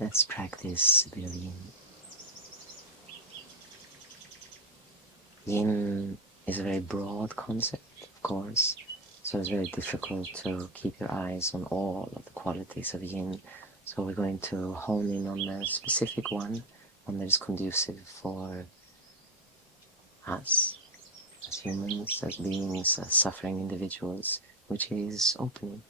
Let's practice a bit of yin. Yin is a very broad concept, of course, so it's very difficult to keep your eyes on all of the qualities of yin. So we're going to hone in on a specific one that is conducive for us as humans, as beings, as suffering individuals, which is opening.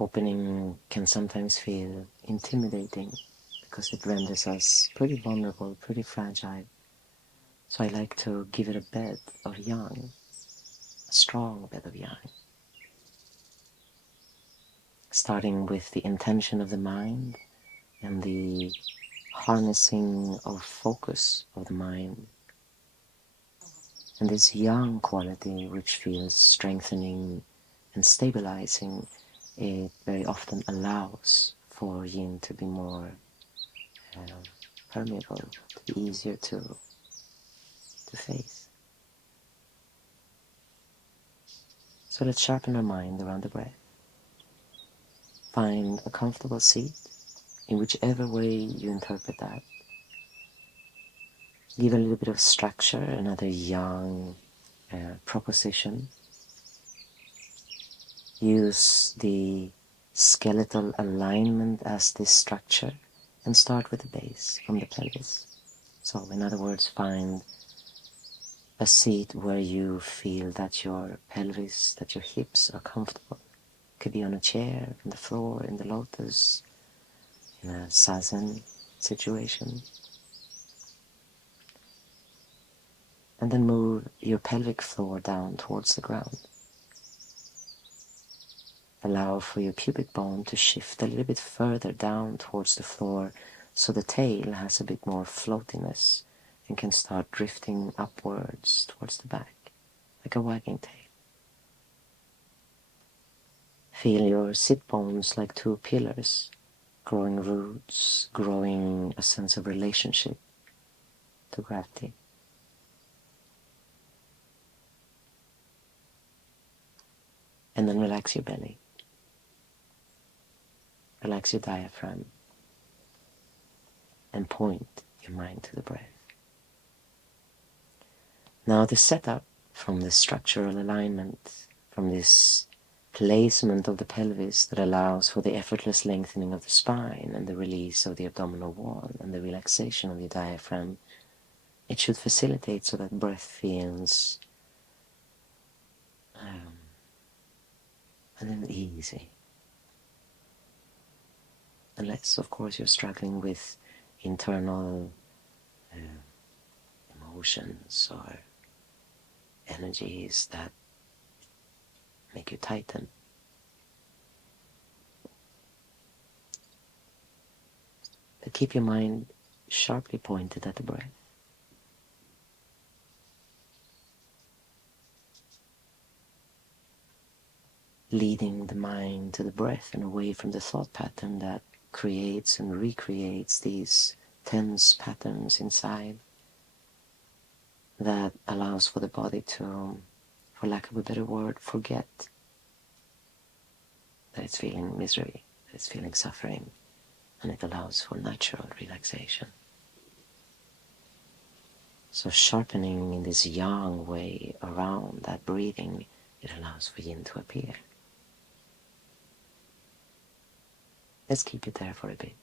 Opening can sometimes feel intimidating because it renders us pretty vulnerable, pretty fragile. So I like to give it a bed of yang, a strong bed of yang. Starting with the intention of the mind and the harnessing of focus of the mind. And this yang quality, which feels strengthening and stabilizing, it very often allows for yin to be more permeable, to be easier to face. So let's sharpen our mind around the breath. Find a comfortable seat in whichever way you interpret that. Give a little bit of structure, another yang proposition. Use the skeletal alignment as this structure and start with the base from the pelvis. So in other words, find a seat where you feel that your pelvis, that your hips are comfortable. It could be on a chair, on the floor, in the lotus, in a zazen situation. And then move your pelvic floor down towards the ground. Allow for your pubic bone to shift a little bit further down towards the floor so the tail has a bit more floatiness and can start drifting upwards towards the back, like a wagging tail. Feel your sit bones like two pillars, growing roots, growing a sense of relationship to gravity. And then relax your belly. Relax your diaphragm. And point your mind to the breath. Now the setup from the structural alignment, from this placement of the pelvis that allows for the effortless lengthening of the spine and the release of the abdominal wall and the relaxation of the diaphragm, it should facilitate so that breath feels a little easy. Unless, of course, you're struggling with internal emotions or energies that make you tighten. But keep your mind sharply pointed at the breath. Leading the mind to the breath and away from the thought pattern that creates and recreates these tense patterns inside, that allows for the body to, for lack of a better word, forget that it's feeling misery, that it's feeling suffering, and it allows for natural relaxation. So sharpening in this yang way around that breathing, it allows for yin to appear. Let's keep it there for a bit.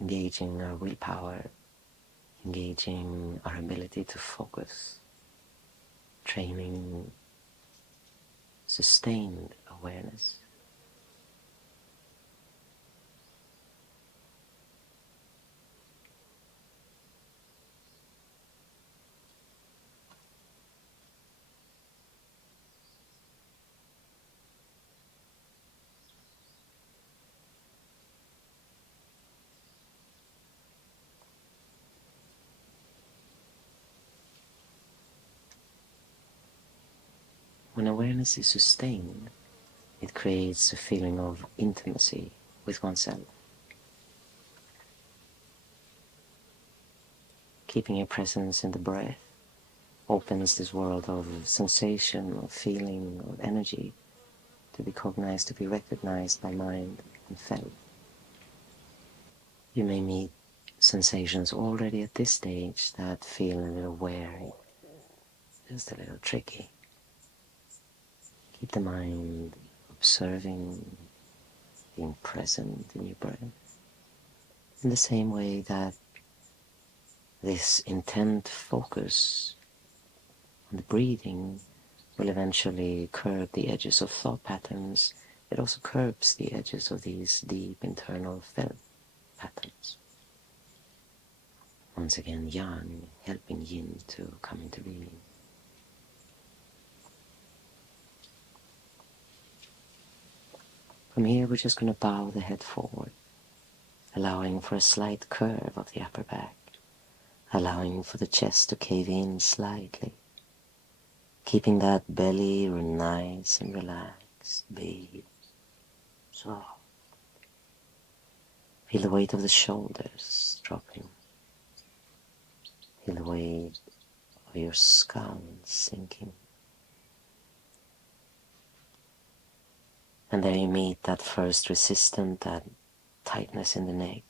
Engaging our willpower, engaging our ability to focus, training sustained awareness. When awareness is sustained, it creates a feeling of intimacy with oneself. Keeping your presence in the breath opens this world of sensation, of feeling, of energy to be cognized, to be recognized by mind and felt. You may meet sensations already at this stage that feel a little wary, just a little tricky. Keep the mind observing, being present in your breath, in the same way that this intent focus on the breathing will eventually curb the edges of thought patterns. It also curbs the edges of these deep internal felt patterns. Once again, yang helping yin to come into being. From here, we're just going to bow the head forward, allowing for a slight curve of the upper back, allowing for the chest to cave in slightly, keeping that belly nice and relaxed, big, soft. Feel the weight of the shoulders dropping. Feel the weight of your skull sinking. And there you meet that first resistance, that tightness in the neck,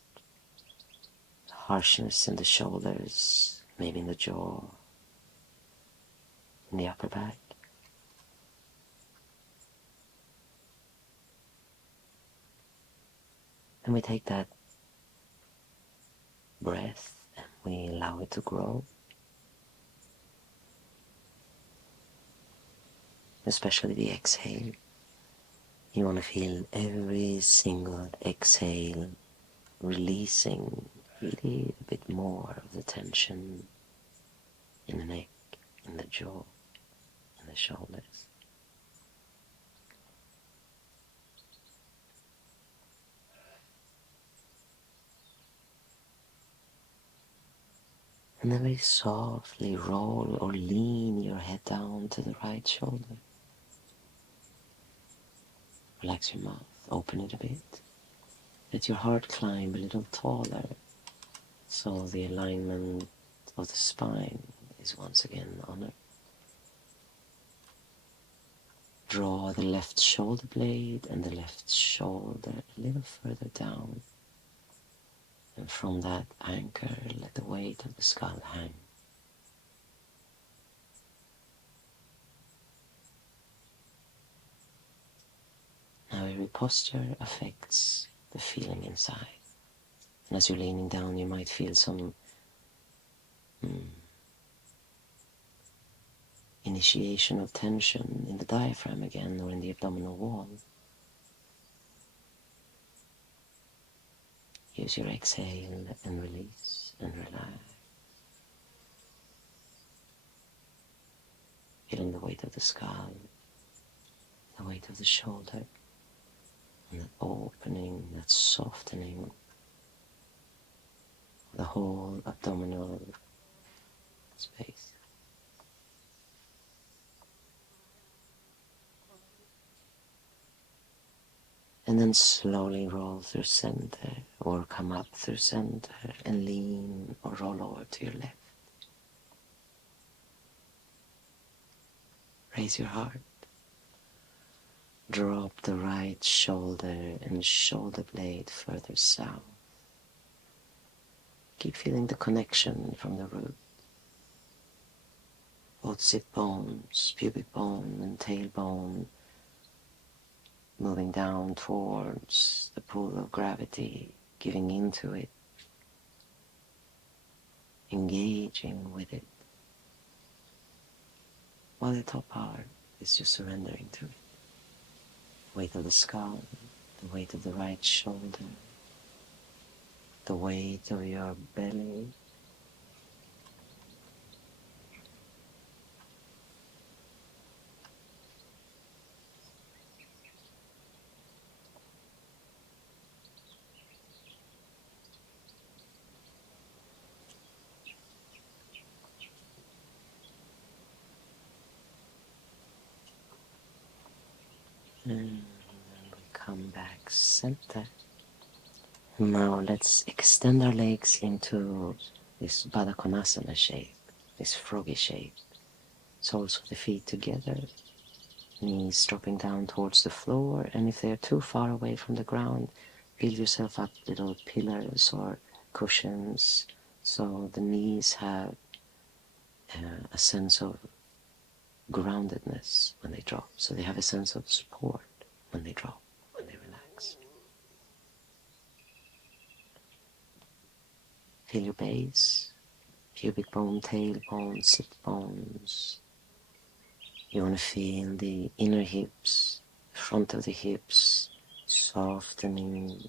harshness in the shoulders, maybe in the jaw, in the upper back. And we take that breath and we allow it to grow. Especially the exhale. You want to feel every single exhale releasing a little bit more of the tension in the neck, in the jaw, in the shoulders. And then very softly roll or lean your head down to the right shoulder. Relax your mouth, open it a bit. Let your heart climb a little taller, so the alignment of the spine is once again honored. Draw the left shoulder blade and the left shoulder a little further down. And from that anchor, let the weight of the skull hang. Now every posture affects the feeling inside. And as you're leaning down, you might feel some initiation of tension in the diaphragm again, or in the abdominal wall. Use your exhale and release and relax. Feeling the weight of the skull, the weight of the shoulder, and that opening, that softening of the whole abdominal space. And then slowly roll through center, or come up through center and lean or roll over to your left. Raise your heart. Drop the right shoulder and shoulder blade further south. Keep feeling the connection from the root. Both sit bones, pubic bone and tailbone, moving down towards the pool of gravity, giving into it, engaging with it, while the top part is just surrendering to it. Weight of the skull, the weight of the right shoulder, the weight of your belly, and then we come back center. Now let's extend our legs into this Baddha Konasana shape, this froggy shape. Soles of the feet together, Knees dropping down towards the floor, and if they're too far away from the ground, build yourself up little pillars or cushions so the knees have a sense of groundedness when they drop, so they have a sense of support when they drop, when they relax. Feel your base, pubic bone, tailbone, sit bones. You want to feel the inner hips, the front of the hips, softening,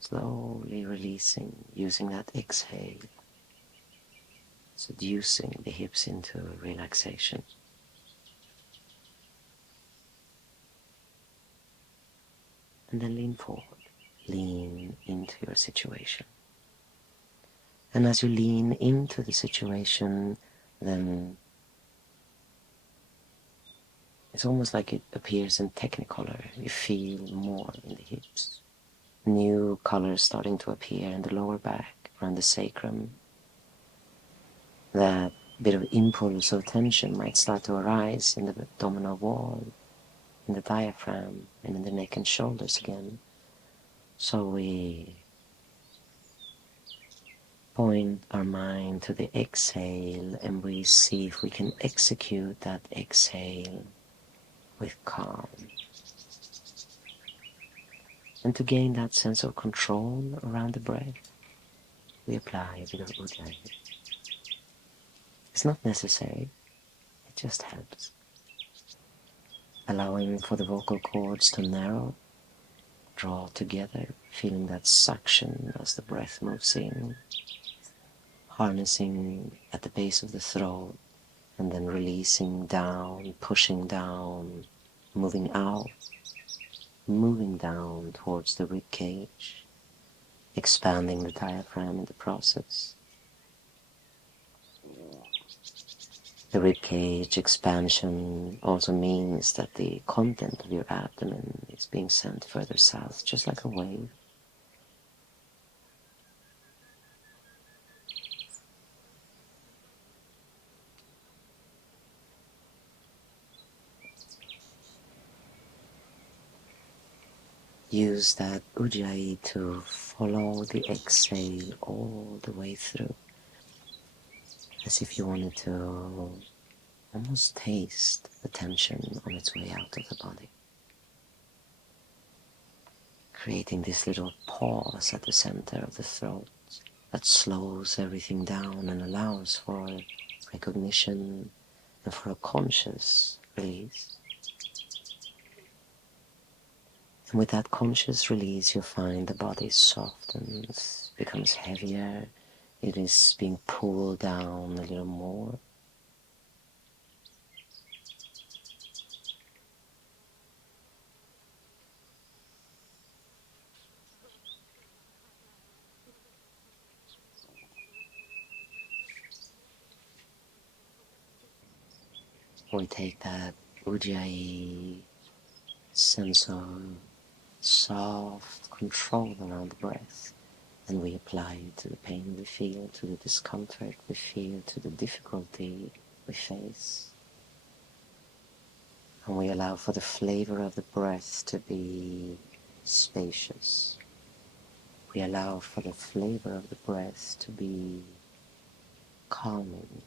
slowly releasing, using that exhale, seducing the hips into relaxation. And then lean forward, lean into your situation. And as you lean into the situation, then it's almost like it appears in technicolor. You feel more in the hips. New colors starting to appear in the lower back, around the sacrum. That bit of impulse of tension might start to arise in the abdominal wall, in the diaphragm, and in the neck and shoulders again. So we point our mind to the exhale, and we see if we can execute that exhale with calm. And to gain that sense of control around the breath, we apply a bit of ujjayi. It's not necessary, it just helps. Allowing for the vocal cords to narrow, draw together, feeling that suction as the breath moves in, harnessing at the base of the throat, and then releasing down, pushing down, moving out, moving down towards the rib cage, expanding the diaphragm in the process. The rib cage expansion also means that the content of your abdomen is being sent further south, just like a wave. Use that ujjayi to follow the exhale all the way through, as if you wanted to almost taste the tension on its way out of the body. Creating this little pause at the center of the throat that slows everything down and allows for recognition and for a conscious release. And with that conscious release, you'll find the body softens, becomes heavier, it is being pulled down a little more. We take that ujjayi sense of soft control around the breath, and we apply it to the pain we feel, to the discomfort we feel, to the difficulty we face. And we allow for the flavor of the breath to be spacious. We allow for the flavor of the breath to be calming,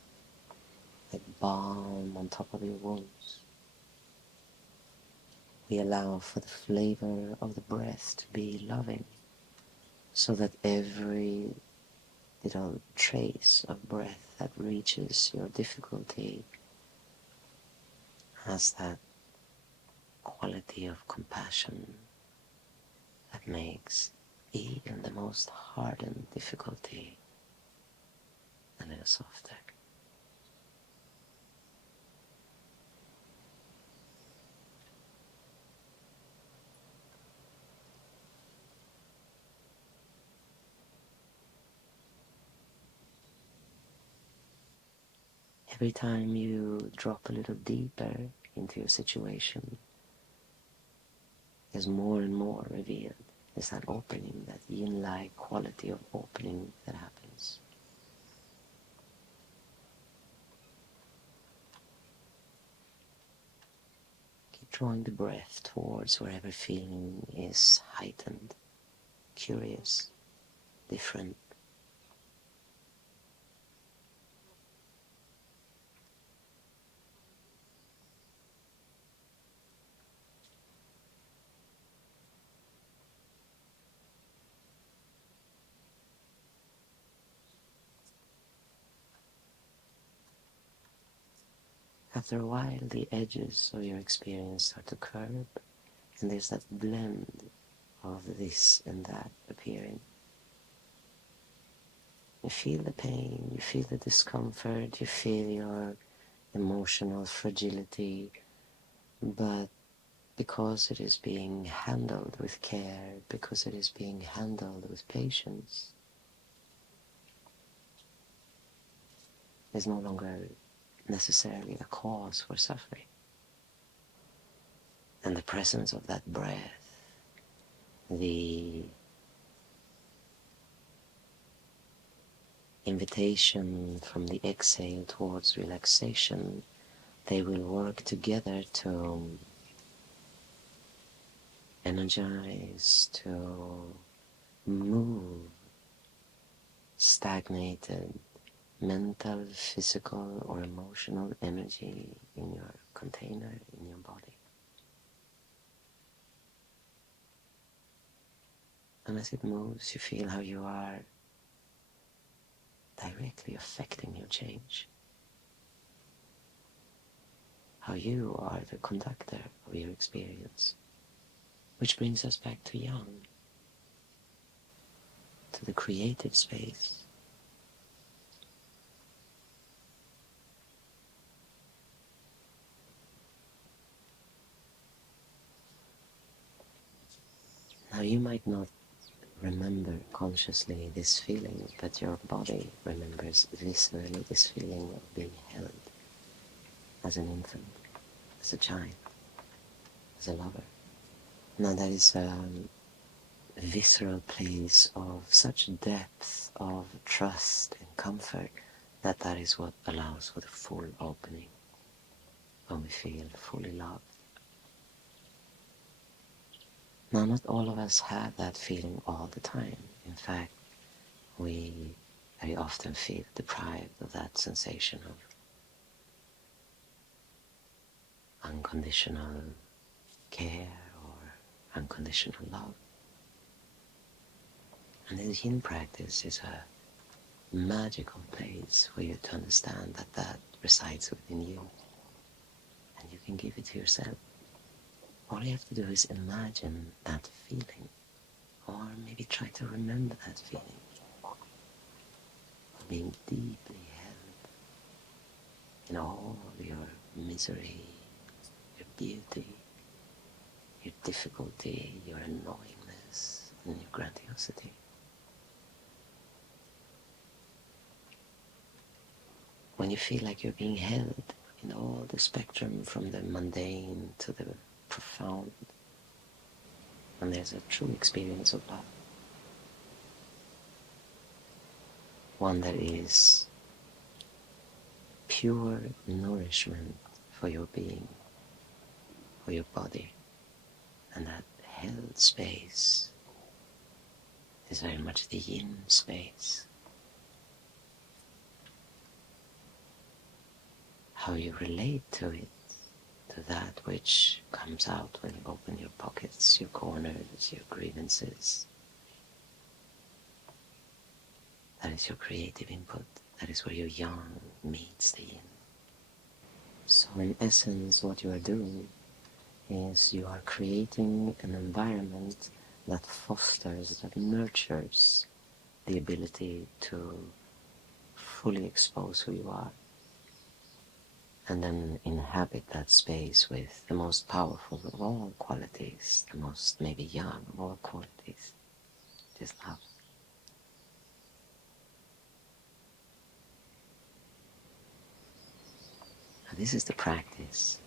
like balm on top of your wounds. We allow for the flavor of the breath to be loving, so that every little trace of breath that reaches your difficulty has that quality of compassion that makes even the most hardened difficulty a little softer. Every time you drop a little deeper into your situation, there's more and more revealed. There's that opening, that yin-like quality of opening that happens. drawing the breath towards wherever feeling is heightened, curious, different. After a while, the edges of your experience start to curve, and there's that blend of this and that appearing. You feel the pain, you feel the discomfort, you feel your emotional fragility, but because it is being handled with care, because it is being handled with patience, there's no longer necessarily a cause for suffering. And the presence of that breath, the invitation from the exhale towards relaxation, they will work together to energize, to move stagnated mental, physical, or emotional energy in your container, in your body. And as it moves, you feel how you are directly affecting your change. How you are the conductor of your experience. Which brings us back to young, to the creative space. Now you might not remember consciously this feeling, but your body remembers viscerally this feeling of being held as an infant, as a child, as a lover. Now that is a visceral place of such depth of trust and comfort that is what allows for the full opening when we feel fully loved. Now not all of us have that feeling all the time. In fact, we very often feel deprived of that sensation of unconditional care or unconditional love. And the yin practice is a magical place for you to understand that resides within you, and you can give it to yourself. All you have to do is imagine that feeling, or maybe try to remember that feeling of being deeply held in all your misery, your beauty, your difficulty, your annoyingness, and your grandiosity. When you feel like you're being held in all the spectrum from the mundane to the profound, and there's a true experience of love. One that is pure nourishment for your being, for your body. And that held space is very much the yin space. How you relate to it, to that which comes out when you open your pockets, your corners, your grievances. That is your creative input. That is where your yang meets the yin. So in essence, what you are doing is you are creating an environment that fosters, that nurtures the ability to fully expose who you are, and then inhabit that space with the most powerful of all qualities, the most maybe young of all qualities, just love. Now this is the practice.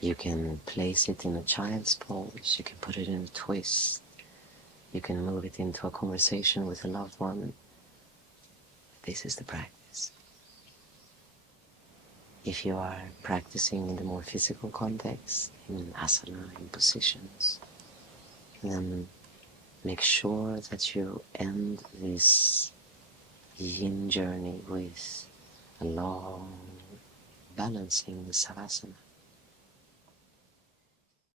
You can place it in a child's pose, you can put it in a twist, you can move it into a conversation with a loved one. This is the practice. If you are practicing in the more physical context, in asana, in positions, then make sure that you end this yin journey with a long balancing savasana.